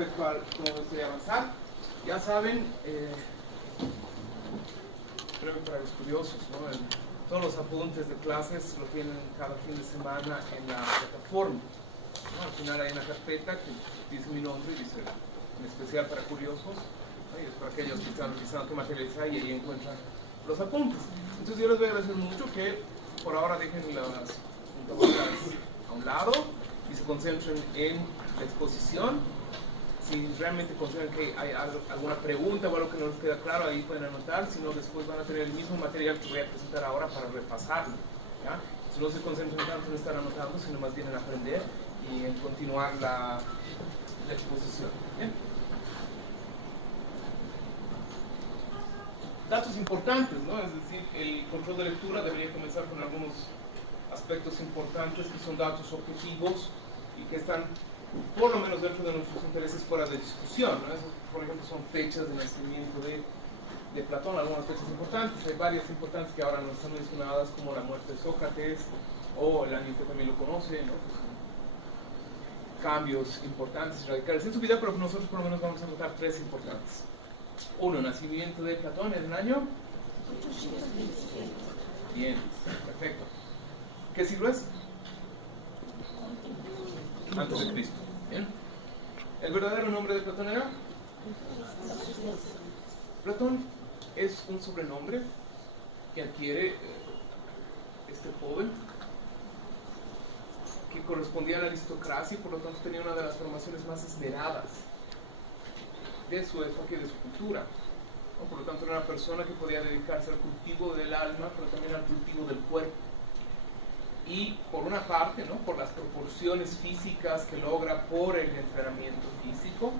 respecto a cómo desea avanzar. Ya saben, creo que para los curiosos, ¿no? Todos los apuntes de clases lo tienen cada fin de semana en la plataforma, ¿no? Al final hay una carpeta que dice mi nombre y dice en especial para curiosos, ¿no? Y es para aquellos que están revisando qué materiales hay y ahí encuentran los apuntes. Entonces yo les voy a agradecer mucho que por ahora dejen las computadoras a un lado y se concentren en la exposición. Si realmente consideran que hay alguna pregunta o algo que no les queda claro, ahí pueden anotar. Si no, después van a tener el mismo material que voy a presentar ahora para repasarlo, ¿ya? Si no se concentran tanto en estar anotando, sino más bien en aprender y en continuar la exposición. ¿Bien? Datos importantes, ¿no? Es decir, el control de lectura debería comenzar con algunos aspectos importantes que son datos objetivos y que están por lo menos dentro de nuestros intereses fuera de discusión, ¿no? Esos, por ejemplo, son fechas de nacimiento de Platón, algunas fechas importantes. Hay varias importantes que ahora no están mencionadas, como la muerte de Sócrates, o el año que también lo conoce, ¿no? Que son cambios importantes y radicales en su vida, pero nosotros por lo menos vamos a notar tres importantes. Uno, nacimiento de Platón en el año 827. Bien, perfecto. ¿Qué siglo es? Antes de Cristo. ¿Bien? ¿El verdadero nombre de Platón era? Platón es un sobrenombre que adquiere este joven que correspondía a la aristocracia y por lo tanto tenía una de las formaciones más esmeradas de su época y de su cultura, ¿no? Por lo tanto era una persona que podía dedicarse al cultivo del alma, pero también al cultivo del cuerpo. Y por una parte, ¿no? Por las proporciones físicas que logra por el entrenamiento físico,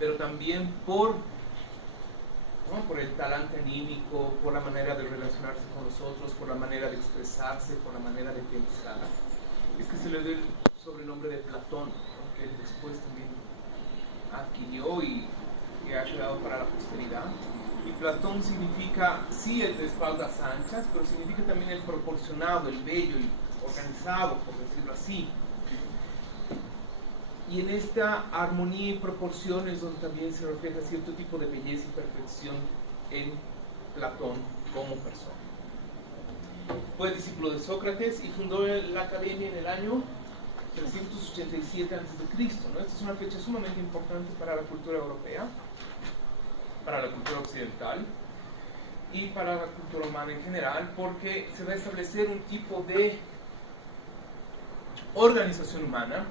pero también por el talante anímico, por la manera de relacionarse con los otros, por la manera de expresarse, por la manera de pensar. Es que se le dio el sobrenombre de Platón, ¿no? Que después también adquirió y ha quedado para la posteridad. Y Platón significa, sí, el de espaldas anchas, pero significa también el proporcionado, el bello, el organizado, por decirlo así. Y en esta armonía y proporciones donde también se refleja cierto tipo de belleza y perfección en Platón como persona. Fue discípulo de Sócrates y fundó la academia en el año 387 a.C., ¿no? Esta es una fecha sumamente importante para la cultura europea, para la cultura occidental y para la cultura humana en general, porque se va a establecer un tipo de organización humana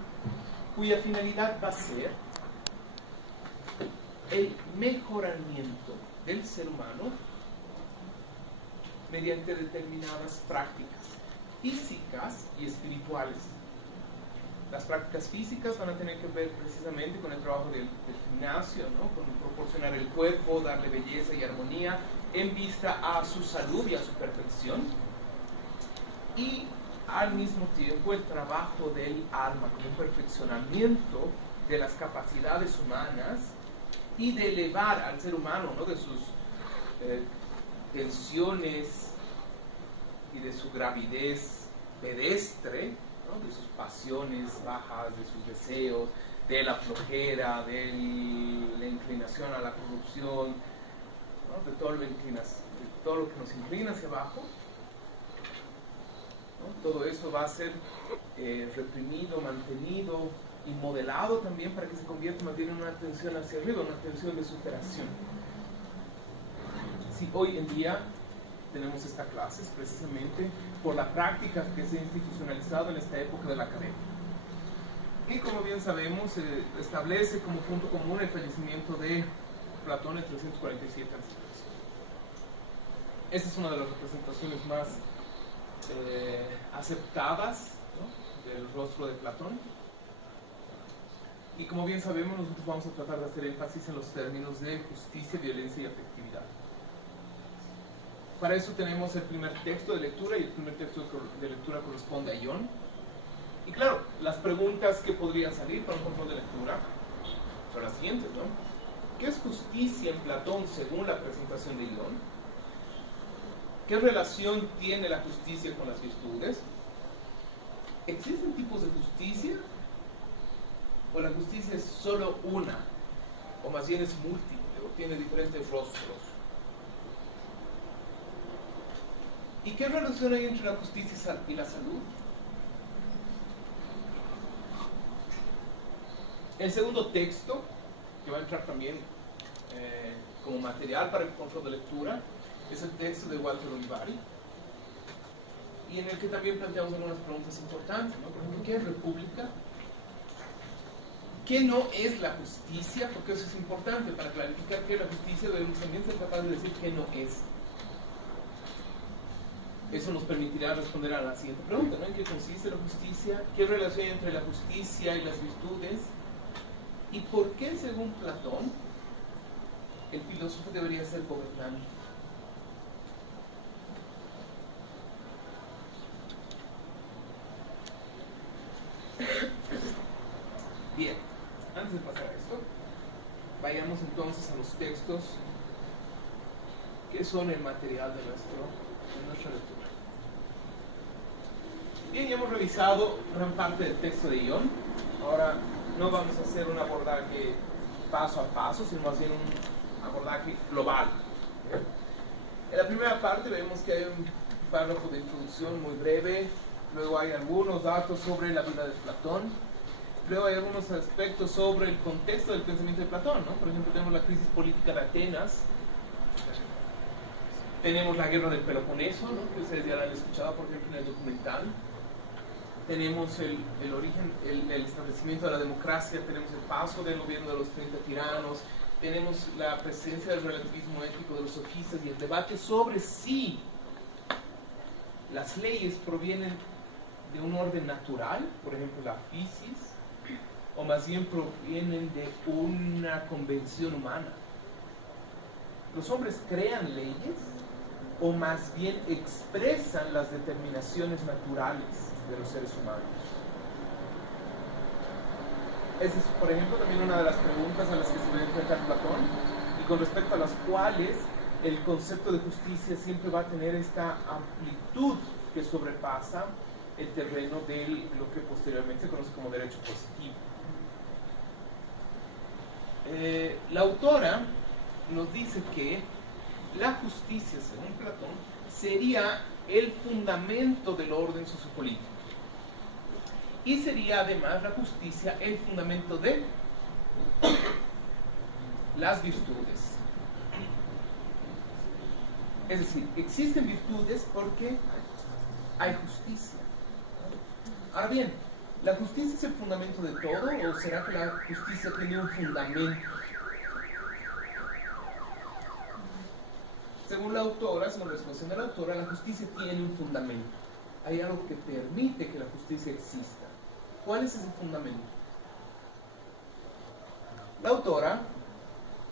cuya finalidad va a ser el mejoramiento del ser humano mediante determinadas prácticas físicas y espirituales. Las prácticas físicas van a tener que ver precisamente con el trabajo del gimnasio, ¿no? Con proporcionar el cuerpo, darle belleza y armonía en vista a su salud y a su perfección. Y al mismo tiempo el trabajo del alma como un perfeccionamiento de las capacidades humanas y de elevar al ser humano, ¿no? De sus tensiones y de su gravidez pedestre, ¿no? De sus pasiones bajas, de sus deseos, de la flojera, de la inclinación a la corrupción, ¿no? de todo lo que nos inclina hacia abajo, ¿no? Todo eso va a ser reprimido, mantenido y modelado también para que se convierta más bien en una tensión hacia arriba, una tensión de superación. Si hoy en día tenemos esta clase es precisamente por la práctica que se ha institucionalizado en esta época de la academia. Y como bien sabemos, se establece como punto común el fallecimiento de Platón en 347 a.C. Esta es una de las representaciones más aceptadas, ¿no? Del rostro de Platón. Y como bien sabemos, nosotros vamos a tratar de hacer énfasis en los términos de justicia, violencia y afectividad. Para eso tenemos el primer texto de lectura, y el primer texto de lectura corresponde a Ión. Y claro, las preguntas que podrían salir para un control de lectura son las siguientes, ¿no? ¿Qué es justicia en Platón según la presentación de Ión? ¿Qué relación tiene la justicia con las virtudes? ¿Existen tipos de justicia? ¿O la justicia es solo una, o más bien es múltiple, o tiene diferentes rostros. ¿Y qué relación hay entre la justicia y la salud? El segundo texto, que va a entrar también como material para el control de lectura, es el texto de Walter Olivari, y en el que también planteamos algunas preguntas importantes, ¿no? Por ejemplo, ¿qué es república? ¿Qué no es la justicia? Porque eso es importante. Para clarificar qué es la justicia debemos también ser capaces de decir qué no es. Eso nos permitirá responder a la siguiente pregunta, ¿no? ¿En qué consiste la justicia? ¿Qué relación hay entre la justicia y las virtudes? ¿Y por qué, según Platón, el filósofo debería ser gobernante? Bien, antes de pasar a esto, vayamos entonces a los textos que son el material de nuestra lectura. Bien, ya hemos revisado gran parte del texto de Ion. Ahora no vamos a hacer un abordaje paso a paso, sino más bien un abordaje global. En la primera parte vemos que hay un párrafo de introducción muy breve, luego hay algunos datos sobre la vida de Platón, luego hay algunos aspectos sobre el contexto del pensamiento de Platón, ¿no? Por ejemplo, tenemos la crisis política de Atenas, tenemos la guerra del Peloponeso, ¿no? Que ustedes ya la han escuchado, por ejemplo, en el documental. Tenemos el origen, el establecimiento de la democracia, tenemos el paso del gobierno de los 30 tiranos, tenemos la presencia del relativismo ético de los sofistas y el debate sobre si las leyes provienen de un orden natural, por ejemplo la fisis, o más bien provienen de una convención humana. ¿Los hombres crean leyes o más bien expresan las determinaciones naturales de los seres humanos? Esa es, por ejemplo, también una de las preguntas a las que se debe enfrentar Platón, y con respecto a las cuales el concepto de justicia siempre va a tener esta amplitud que sobrepasa el terreno de lo que posteriormente se conoce como derecho positivo. La autora nos dice que la justicia, según Platón, sería el fundamento del orden sociopolítico. Y sería además la justicia el fundamento de las virtudes. Es decir, existen virtudes porque hay justicia. Ahora bien, ¿la justicia es el fundamento de todo o será que la justicia tiene un fundamento? Según la autora, según la exposición de la autora, la justicia tiene un fundamento. Hay algo que permite que la justicia exista. ¿Cuál es ese fundamento? La autora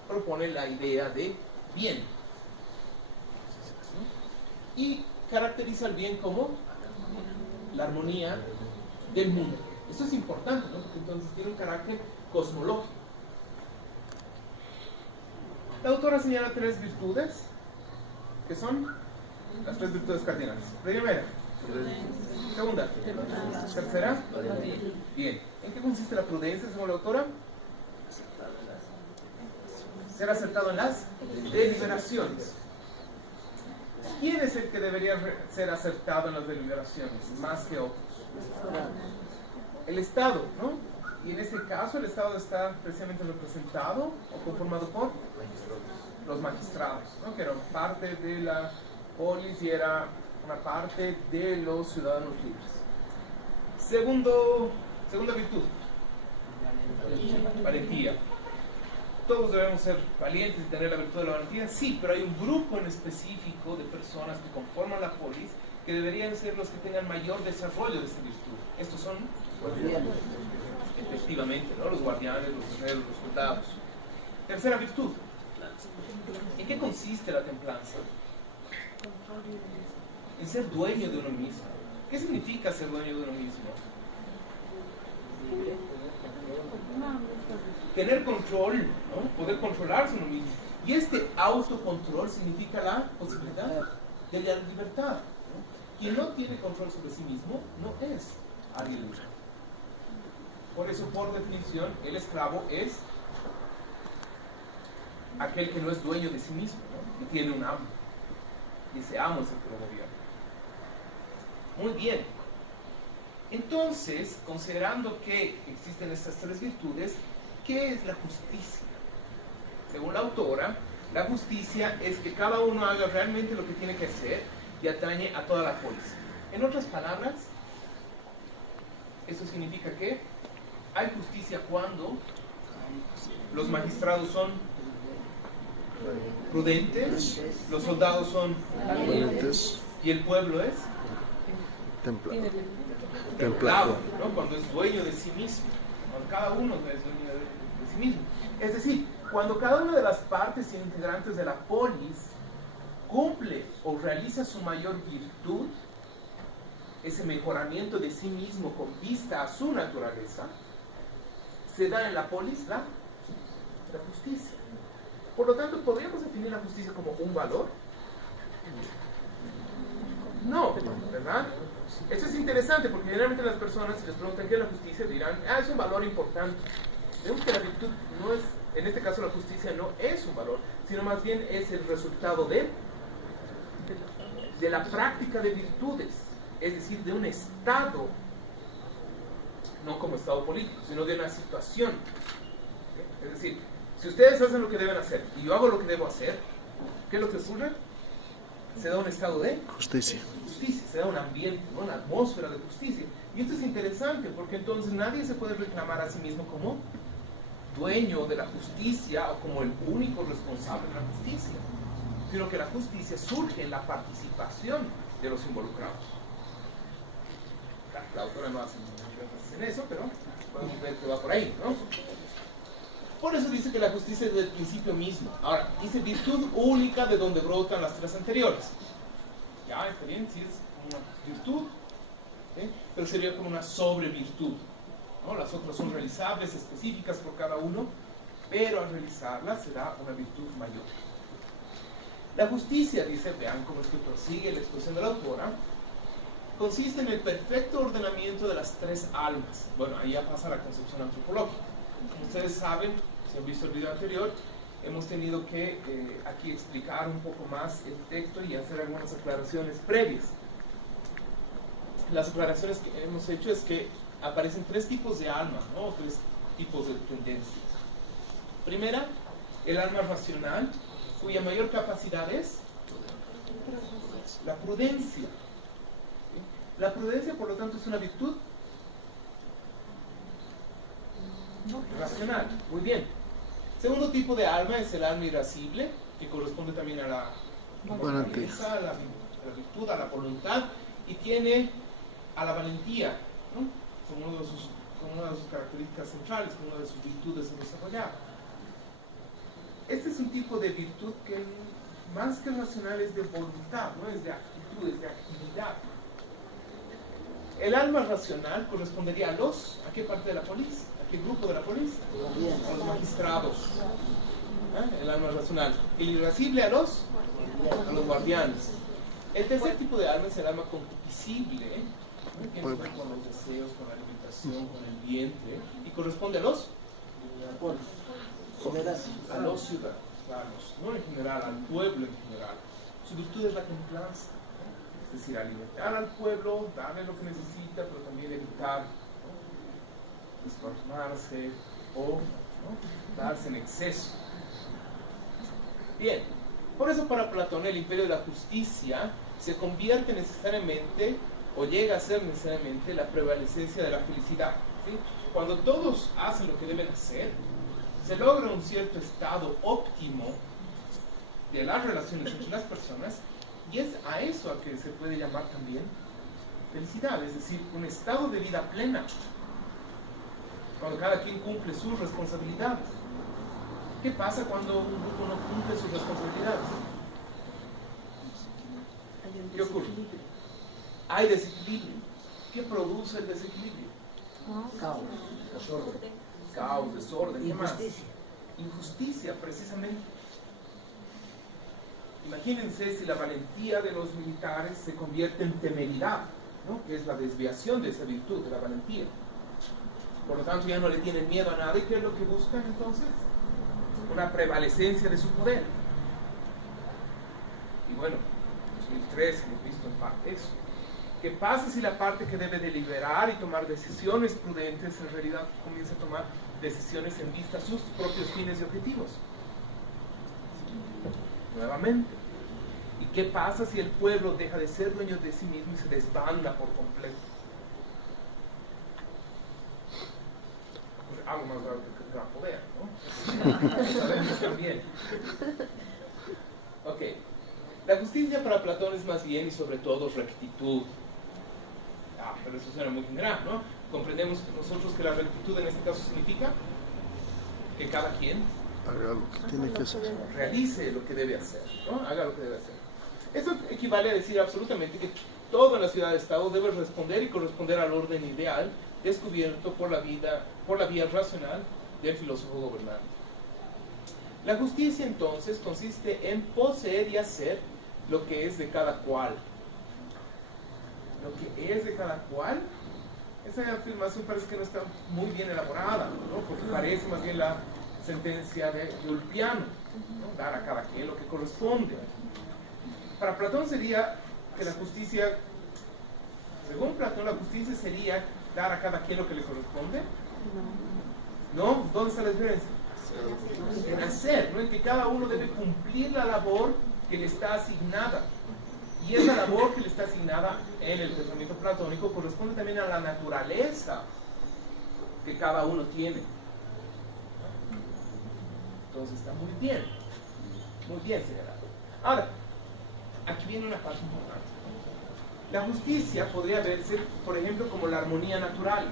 propone la idea de bien y caracteriza el bien como la armonía del mundo. Esto es importante, ¿no? Porque entonces tiene un carácter cosmológico. La autora señala tres virtudes, que son las tres virtudes cardinales. Primera, segunda, tercera, bien. ¿En qué consiste la prudencia, según la autora? Ser acertado en las deliberaciones. ¿Quién es el que debería ser acertado en las deliberaciones, más que otros? El Estado, ¿no? Y en este caso el Estado está precisamente representado o conformado por los magistrados, ¿no? Que eran parte de la polis y era una parte de los ciudadanos libres. Segunda virtud, valentía. Todos debemos ser valientes y tener la virtud de la valentía, sí, pero hay un grupo en específico de personas que conforman la polis que deberían ser los que tengan mayor desarrollo de esta virtud. Estos son efectivamente, ¿no? Los guardianes, los guerreros, los soldados. Tercera virtud, ¿en qué consiste la templanza? En ser dueño de uno mismo. ¿Qué significa ser dueño de uno mismo? Tener control, ¿no? Poder controlarse uno mismo. Y este autocontrol significa la posibilidad de la libertad, ¿no? Quien no tiene control sobre sí mismo no es alguien libre. Por eso, por definición, el esclavo es aquel que no es dueño de sí mismo, ¿no? Que tiene un amo. Y ese amo es el que lo gobierna. Muy bien. Entonces, considerando que existen estas tres virtudes, ¿qué es la justicia? Según la autora, la justicia es que cada uno haga realmente lo que tiene que hacer y atañe a toda la polis. En otras palabras, eso significa que hay justicia cuando los magistrados son prudentes, los soldados son valientes y el pueblo es templado, ¿no? Cuando es dueño de sí mismo, cuando cada uno es dueño de sí mismo. Es decir, cuando cada una de las partes integrantes de la polis cumple o realiza su mayor virtud, ese mejoramiento de sí mismo con vista a su naturaleza, se da en la polis la justicia. Por lo tanto, ¿podríamos definir la justicia como un valor? No, ¿verdad? Eso es interesante porque generalmente las personas, si les preguntan qué es la justicia, dirán, es un valor importante. Vemos que la virtud no es, en este caso la justicia no es un valor, sino más bien es el resultado de la práctica de virtudes, es decir, de un estado, no como estado político, sino de una situación. Es decir, si ustedes hacen lo que deben hacer y yo hago lo que debo hacer, ¿qué es lo que ocurre? Se da un estado de justicia, se da un ambiente, ¿no? Una atmósfera de justicia. Y esto es interesante porque entonces nadie se puede reclamar a sí mismo como dueño de la justicia o como el único responsable de la justicia, sino que la justicia surge en la participación de los involucrados. La autora no hace énfasis en eso, pero podemos ver que va por ahí, ¿no? Por eso dice que la justicia es del principio mismo. Ahora, dice virtud única de donde brotan las tres anteriores. Ya, está bien, sí es una virtud, ¿sí? Pero sería como una sobrevirtud, ¿no? Las otras son realizables, específicas por cada uno, pero al realizarlas se da una virtud mayor. La justicia, dice, vean cómo es que prosigue la expresión de la autora, consiste en el perfecto ordenamiento de las tres almas. Bueno, ahí ya pasa la concepción antropológica. Como ustedes saben, si han visto el video anterior, hemos tenido que aquí explicar un poco más el texto y hacer algunas aclaraciones previas. Las aclaraciones que hemos hecho es que aparecen tres tipos de alma, ¿no? Tres tipos de tendencias. Primera, el alma racional, cuya mayor capacidad es la prudencia. La prudencia, por lo tanto, es una virtud racional. Muy bien. Segundo tipo de alma es el alma irascible, que corresponde también a la naturaleza, a la virtud, a la voluntad, y tiene a la valentía, ¿no? Como una de sus características centrales, como una de sus virtudes a desarrollar. Este es un tipo de virtud que más que racional es de voluntad, no es de actitud, es de actividad. El alma racional correspondería ¿a qué parte de la polis? ¿A qué grupo de la polis? A los magistrados. El alma racional. El irascible a los guardianes. El tercer tipo de alma es el alma concupiscible, ¿no? Tiene que ver con los deseos, con la alimentación, con el vientre, y corresponde a los ciudadanos, no en general, al pueblo en general. Su virtud es la templanza. Es decir, alimentar al pueblo, darle lo que necesita, pero también evitar, ¿no? Desparramarse o, ¿no? Darse en exceso. Bien, por eso para Platón el imperio de la justicia se convierte necesariamente, o llega a ser necesariamente, la prevalecencia de la felicidad, ¿sí? Cuando todos hacen lo que deben hacer, se logra un cierto estado óptimo de las relaciones entre las personas. Y es a eso a que se puede llamar también felicidad, es decir, un estado de vida plena, cuando cada quien cumple sus responsabilidades. ¿Qué pasa cuando un grupo no cumple sus responsabilidades? ¿Qué ocurre? Hay desequilibrio. ¿Qué produce el desequilibrio? Caos, desorden. ¿Qué más? Injusticia, precisamente. Imagínense si la valentía de los militares se convierte en temeridad, ¿no? Que es la desviación de esa virtud, de la valentía. Por lo tanto ya no le tienen miedo a nada. ¿Y qué es lo que buscan entonces? Una prevalecencia de su poder. Y bueno, en 2003 hemos visto en parte eso. ¿Qué pasa si la parte que debe deliberar y tomar decisiones prudentes en realidad comienza a tomar decisiones en vista a sus propios fines y objetivos? Nuevamente. ¿Y qué pasa si el pueblo deja de ser dueño de sí mismo y se desbanda por completo? Pues algo más grave que el gran poder, ¿no? Sabemos también. Ok. La justicia para Platón es más bien y sobre todo rectitud. Pero eso suena muy general, ¿no? Comprendemos nosotros que la rectitud en este caso significa que cada quien haga lo que tiene que hacer, realice lo que debe hacer, ¿no? Haga lo que debe hacer. Eso equivale a decir absolutamente que todo en la ciudad-estado debe responder y corresponder al orden ideal descubierto por la vía racional del filósofo gobernante. La justicia entonces consiste en poseer y hacer lo que es de cada cual. Lo que es de cada cual, esa afirmación parece que no está muy bien elaborada, ¿no? Porque parece más bien la sentencia de Ulpiano, ¿no? Dar a cada quien lo que corresponde. Para Platón sería que la justicia, según Platón, la justicia sería dar a cada quien lo que le corresponde. ¿No? ¿Dónde está la diferencia? En hacer, ¿no? En que cada uno debe cumplir la labor que le está asignada. Y esa labor que le está asignada en el pensamiento platónico corresponde también a la naturaleza que cada uno tiene. Entonces está muy bien señalado. Ahora, aquí viene una parte importante. La justicia podría verse, por ejemplo, como la armonía natural.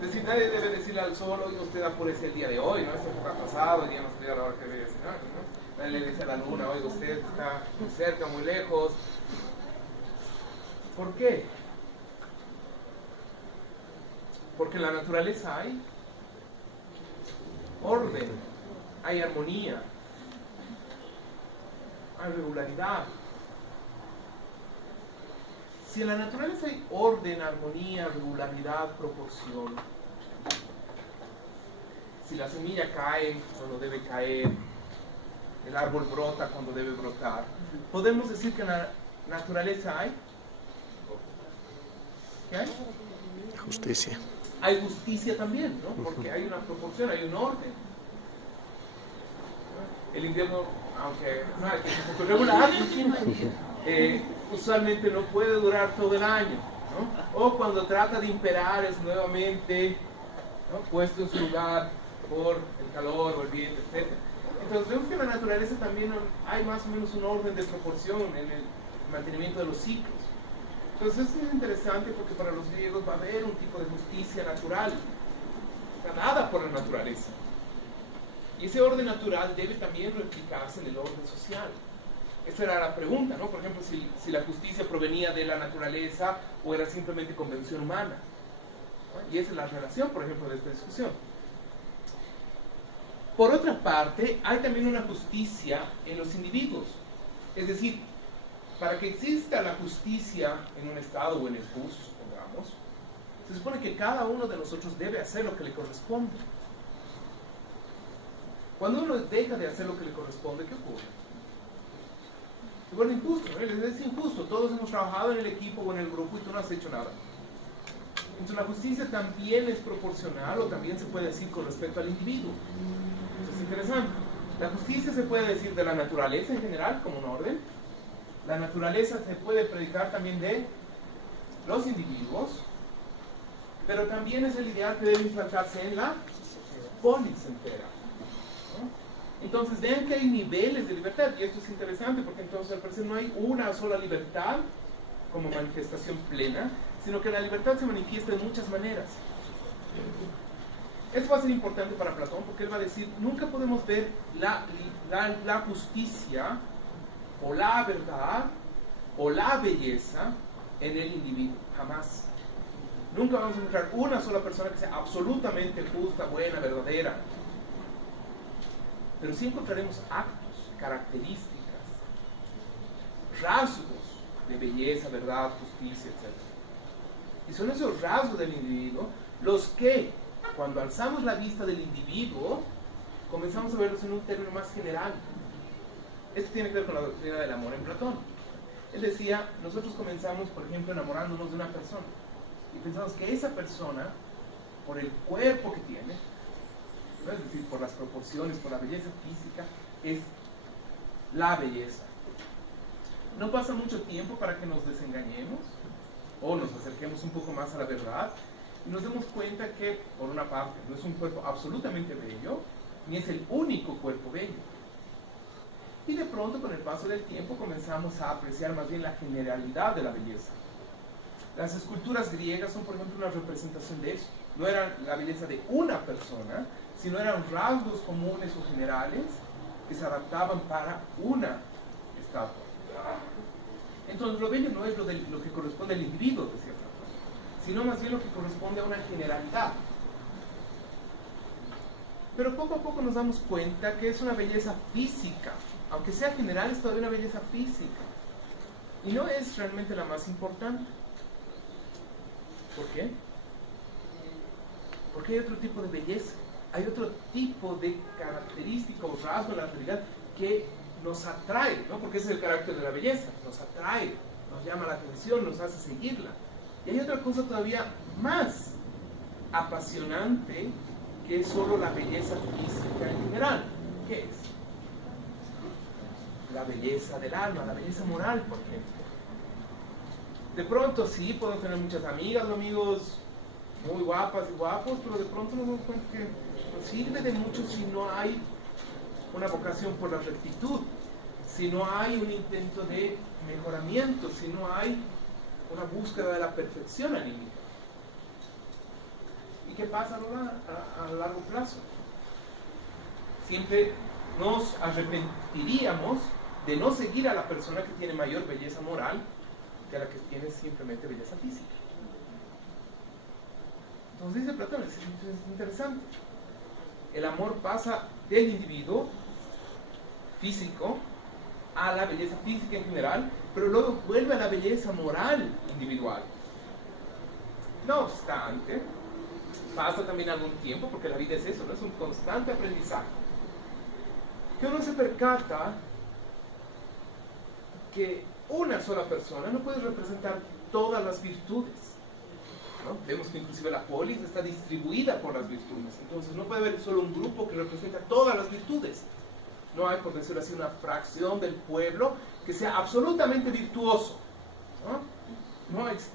Es decir, nadie debe decirle al sol, oiga, usted apúrese el día de hoy, ¿no? Este está pasado, el día no estoy a la hora que debe cenar, ¿no? Nadie le dice a la luna, oiga, usted está muy cerca, muy lejos. ¿Por qué? Porque en la naturaleza hay orden, hay armonía, hay regularidad. Si en la naturaleza hay orden, armonía, regularidad, proporción, si la semilla cae cuando debe caer, el árbol brota cuando debe brotar, podemos decir que en la naturaleza hay ¿qué hay? Justicia. Hay justicia también, ¿no? Porque hay una proporción, hay un orden. El invierno, aunque no hay que es un poco regular, usualmente no puede durar todo el año, ¿no? O cuando trata de imperar es nuevamente, ¿no?, puesto en su lugar por el calor o el viento, etc. Entonces vemos que en la naturaleza también hay más o menos un orden de proporción en el mantenimiento de los ciclos. Entonces eso es interesante porque para los griegos va a haber un tipo de justicia natural, dada por la naturaleza. Y ese orden natural debe también replicarse en el orden social. Esa era la pregunta, ¿no? Por ejemplo, si la justicia provenía de la naturaleza o era simplemente convención humana, ¿no? Y esa es la relación, por ejemplo, de esta discusión. Por otra parte, hay también una justicia en los individuos. Es decir, para que exista la justicia en un estado o en el curso, supongamos, se supone que cada uno de nosotros debe hacer lo que le corresponde. Cuando uno deja de hacer lo que le corresponde, ¿qué ocurre? Se vuelve injusto, ¿no? Es injusto. Todos hemos trabajado en el equipo o en el grupo y tú no has hecho nada. Entonces la justicia también es proporcional, o también se puede decir con respecto al individuo. Eso es interesante. La justicia se puede decir de la naturaleza en general, como un orden. La naturaleza se puede predicar también de los individuos, pero también es el ideal que debe implantarse en la polis entera, ¿no? Entonces vean que hay niveles de libertad, y esto es interesante porque entonces al parecer no hay una sola libertad como manifestación plena, sino que la libertad se manifiesta de muchas maneras. Esto va a ser importante para Platón porque él va a decir, nunca podemos ver la justicia o la verdad o la belleza en el individuo, jamás. Nunca vamos a encontrar una sola persona que sea absolutamente justa, buena, verdadera. Pero sí encontraremos actos, características, rasgos de belleza, verdad, justicia, etc. Y son esos rasgos del individuo los que Cuando alzamos la vista del individuo, comenzamos a verlos en un término más general. Esto tiene que ver con la doctrina del amor en Platón. Él decía, nosotros comenzamos, por ejemplo, enamorándonos de una persona y pensamos que esa persona, por el cuerpo que tiene, ¿no? Es decir, por las proporciones, por la belleza física, es la belleza. No pasa mucho tiempo para que nos desengañemos o nos acerquemos un poco más a la verdad y nos demos cuenta que, por una parte, no es un cuerpo absolutamente bello, ni es el único cuerpo bello. Y de pronto, con el paso del tiempo, comenzamos a apreciar más bien la generalidad de la belleza. Las esculturas griegas son, por ejemplo, una representación de eso. No era la belleza de una persona, sino eran rasgos comunes o generales que se adaptaban para una estatua. Entonces, lo bello no es lo que corresponde al individuo, de cierta forma, sino más bien lo que corresponde a una generalidad. Pero poco a poco nos damos cuenta que es una belleza física. Aunque sea general, es todavía una belleza física. Y no es realmente la más importante. ¿Por qué? Porque hay otro tipo de belleza. Hay otro tipo de característica o rasgo en la realidad que nos atrae, ¿no? Porque ese es el carácter de la belleza. Nos atrae, nos llama la atención, nos hace seguirla. Y hay otra cosa todavía más apasionante que es solo la belleza física en general. ¿Qué es? La belleza del alma, la belleza moral, por ejemplo. De pronto sí, podemos tener muchas amigas o amigos muy guapas y guapos, pero de pronto nos damos cuenta que no sirve de mucho si no hay una vocación por la rectitud, si no hay un intento de mejoramiento, si no hay una búsqueda de la perfección anímica. ¿Y qué pasa a largo plazo? Siempre nos arrepentiríamos de no seguir a la persona que tiene mayor belleza moral que a la que tiene simplemente belleza física. Entonces dice Platón, es interesante. El amor pasa del individuo físico a la belleza física en general, pero luego vuelve a la belleza moral individual. No obstante, pasa también algún tiempo, porque la vida es eso, ¿no? Es un constante aprendizaje, que uno se percata que una sola persona no puede representar todas las virtudes, ¿no? Vemos que inclusive la polis está distribuida por las virtudes, entonces no puede haber solo un grupo que representa todas las virtudes. No hay, por decirlo así, una fracción del pueblo que sea absolutamente virtuoso, ¿no?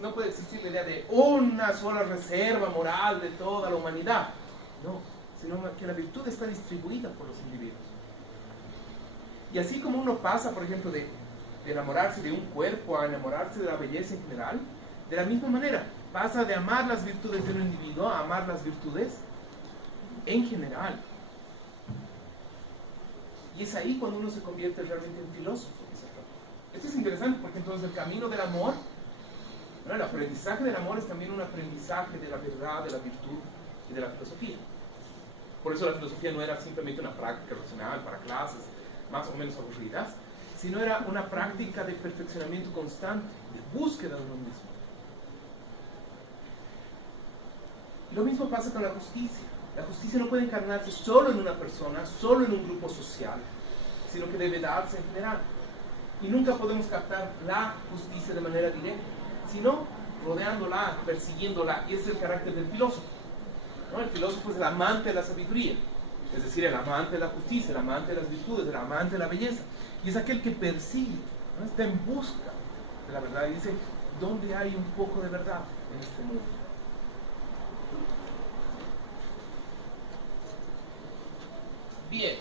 No puede existir la idea de una sola reserva moral de toda la humanidad, no, sino que la virtud está distribuida por los individuos. Y así como uno pasa, por ejemplo, de enamorarse de un cuerpo a enamorarse de la belleza en general, de la misma manera pasa de amar las virtudes de un individuo a amar las virtudes en general. Y es ahí cuando uno se convierte realmente en filósofo. Esto es interesante porque entonces el camino del amor, ¿no? El aprendizaje del amor es también un aprendizaje de la verdad, de la virtud y de la filosofía. Por eso la filosofía no era simplemente una práctica racional para clases más o menos aburridas, sino era una práctica de perfeccionamiento constante, de búsqueda de uno mismo. Y lo mismo pasa con la justicia. La justicia no puede encarnarse solo en una persona, solo en un grupo social, sino que debe darse en general. Y nunca podemos captar la justicia de manera directa, sino rodeándola, persiguiéndola, y ese es el carácter del filósofo, ¿no? El filósofo es el amante de la sabiduría, es decir, el amante de la justicia, el amante de las virtudes, el amante de la belleza, y es aquel que persigue, ¿no? Está en busca de la verdad y dice, ¿dónde hay un poco de verdad en este mundo? Bien,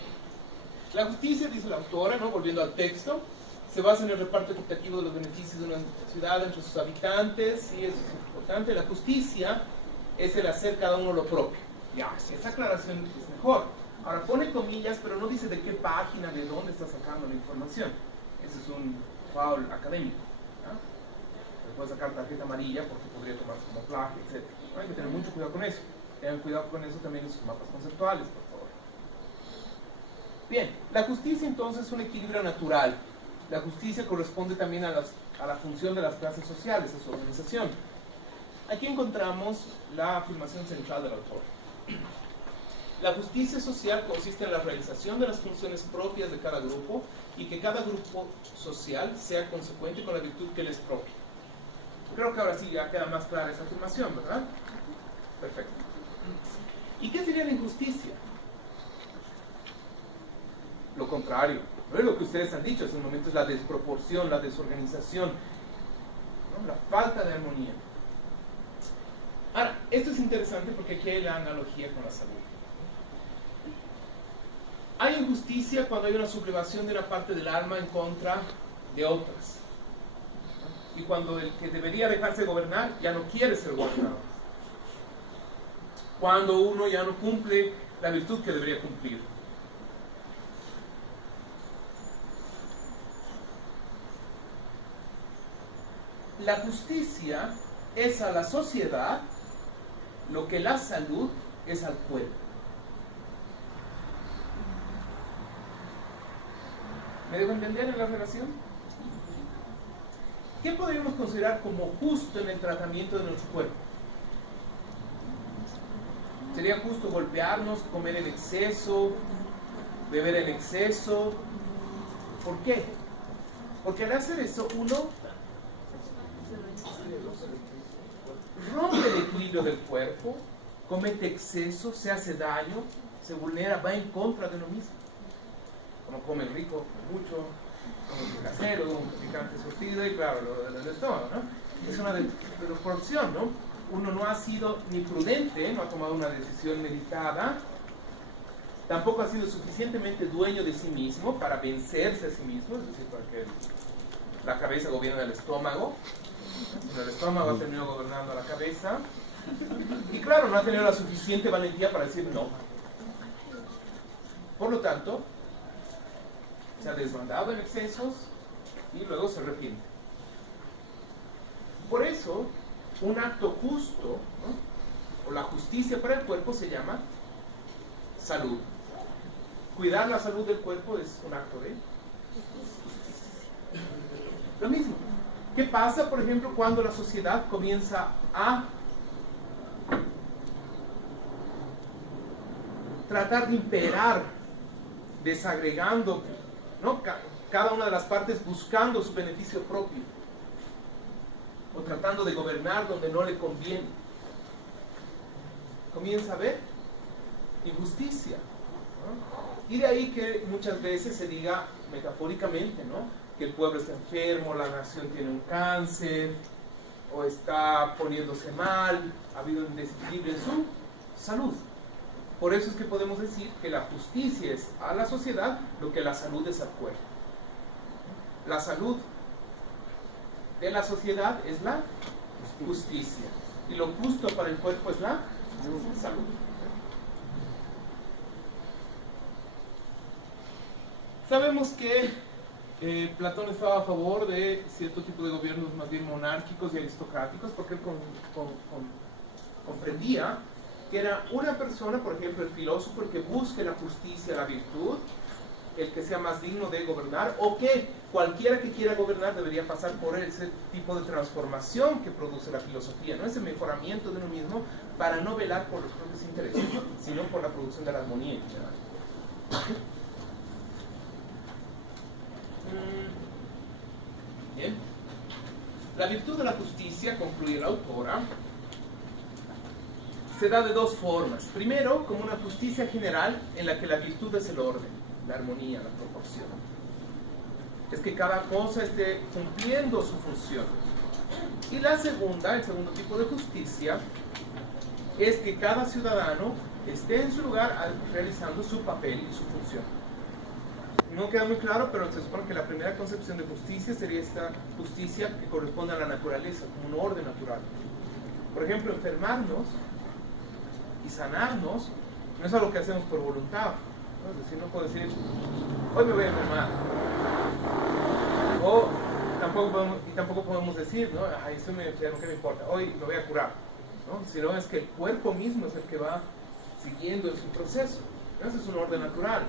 la justicia, dice la autora, ¿no? Volviendo al texto, se basa en el reparto equitativo de los beneficios de una ciudad entre sus habitantes, y eso es importante. La justicia es el hacer cada uno lo propio. Ya, esa aclaración es mejor. Ahora pone comillas, pero no dice de qué página, de dónde está sacando la información. Ese es un foul académico, ¿no? Se puede sacar tarjeta amarilla porque podría tomarse como plagio, etc. ¿No? Hay que tener mucho cuidado con eso. Tengan cuidado con eso también en sus mapas conceptuales, por favor. Bien, la justicia entonces es un equilibrio natural. La justicia corresponde también a la función de las clases sociales, a su organización. Aquí encontramos la afirmación central del autor. La justicia social consiste en la realización de las funciones propias de cada grupo y que cada grupo social sea consecuente con la virtud que les propia. Creo que ahora sí ya queda más clara esa afirmación, ¿verdad? Perfecto. ¿Y qué sería la injusticia? Lo contrario, no es lo que ustedes han dicho hace un momento, es la desproporción, la desorganización, ¿no? La falta de armonía. Ahora, esto es interesante porque aquí hay la analogía con la salud. Hay injusticia cuando hay una sublevación de una parte del alma en contra de otras. Y cuando el que debería dejarse gobernar ya no quiere ser gobernado. Cuando uno ya no cumple la virtud que debería cumplir. La justicia es a la sociedad lo que la salud es al pueblo. ¿Me dejo entender en la relación? ¿Qué podríamos considerar como justo en el tratamiento de nuestro cuerpo? ¿Sería justo golpearnos, comer en exceso, beber en exceso? ¿Por qué? Porque al hacer eso uno rompe el equilibrio del cuerpo, comete exceso, se hace daño, se vulnera, va en contra de uno mismo. Uno come rico, mucho, come casero, un picante surtido y claro, lo del estómago, ¿no? Es una desproporción, ¿no? Uno no ha sido ni prudente, no ha tomado una decisión meditada, tampoco ha sido suficientemente dueño de sí mismo para vencerse a sí mismo, es decir, para que la cabeza gobierne el estómago. El estómago ha terminado gobernando a la cabeza y claro, no ha tenido la suficiente valentía para decir no. Por lo tanto, se ha desbandado en excesos y luego se arrepiente. Por eso, un acto justo, ¿no? O la justicia para el cuerpo se llama salud. Cuidar la salud del cuerpo es un acto de justicia. Lo mismo. ¿Qué pasa, por ejemplo, cuando la sociedad comienza a tratar de imperar, desagregando, ¿no? Cada una de las partes buscando su beneficio propio o tratando de gobernar donde no le conviene? Comienza a haber injusticia, ¿no? Y de ahí que muchas veces se diga metafóricamente, ¿no? Que el pueblo está enfermo, la nación tiene un cáncer, o está poniéndose mal, ha habido un desequilibrio en su salud. Por eso es que podemos decir que la justicia es a la sociedad lo que la salud es al cuerpo. La salud de la sociedad es la justicia, y lo justo para el cuerpo es la salud. Sabemos que Platón estaba a favor de cierto tipo de gobiernos más bien monárquicos y aristocráticos, porque él comprendía que era una persona, por ejemplo el filósofo, el que busque la justicia, la virtud, el que sea más digno de gobernar, o que cualquiera que quiera gobernar debería pasar por ese tipo de transformación que produce la filosofía, no ese mejoramiento de uno mismo para no velar por los propios intereses, sino por la producción de la armonía en general. Bien. La virtud de la justicia, concluye la autora, se da de dos formas. Primero, como una justicia general en la que la virtud es el orden, la armonía, la proporción. Es que cada cosa esté cumpliendo su función. Y la segunda, el segundo tipo de justicia, es que cada ciudadano esté en su lugar realizando su papel y su función. No queda muy claro, pero se supone que la primera concepción de justicia sería esta justicia que corresponde a la naturaleza, como un orden natural. Por ejemplo, enfermarnos y sanarnos no es algo que hacemos por voluntad, ¿no? Es decir, no puedo decir, hoy me voy a enfermar. O tampoco podemos decir, ¿no? Ay, estoy muy enfermo, ¿qué me importa? Hoy me voy a curar, ¿no? Sino es que el cuerpo mismo es el que va siguiendo en su proceso. Ese es un orden natural.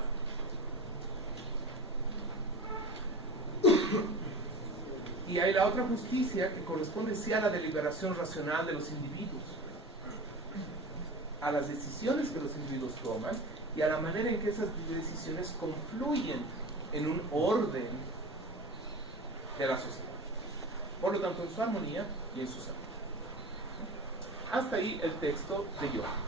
Y hay la otra justicia que corresponde sí a la deliberación racional de los individuos. a las decisiones que los individuos toman y a la manera en que esas decisiones confluyen en un orden de la sociedad. Por lo tanto, en su armonía y en su salud. Hasta ahí el texto de Job.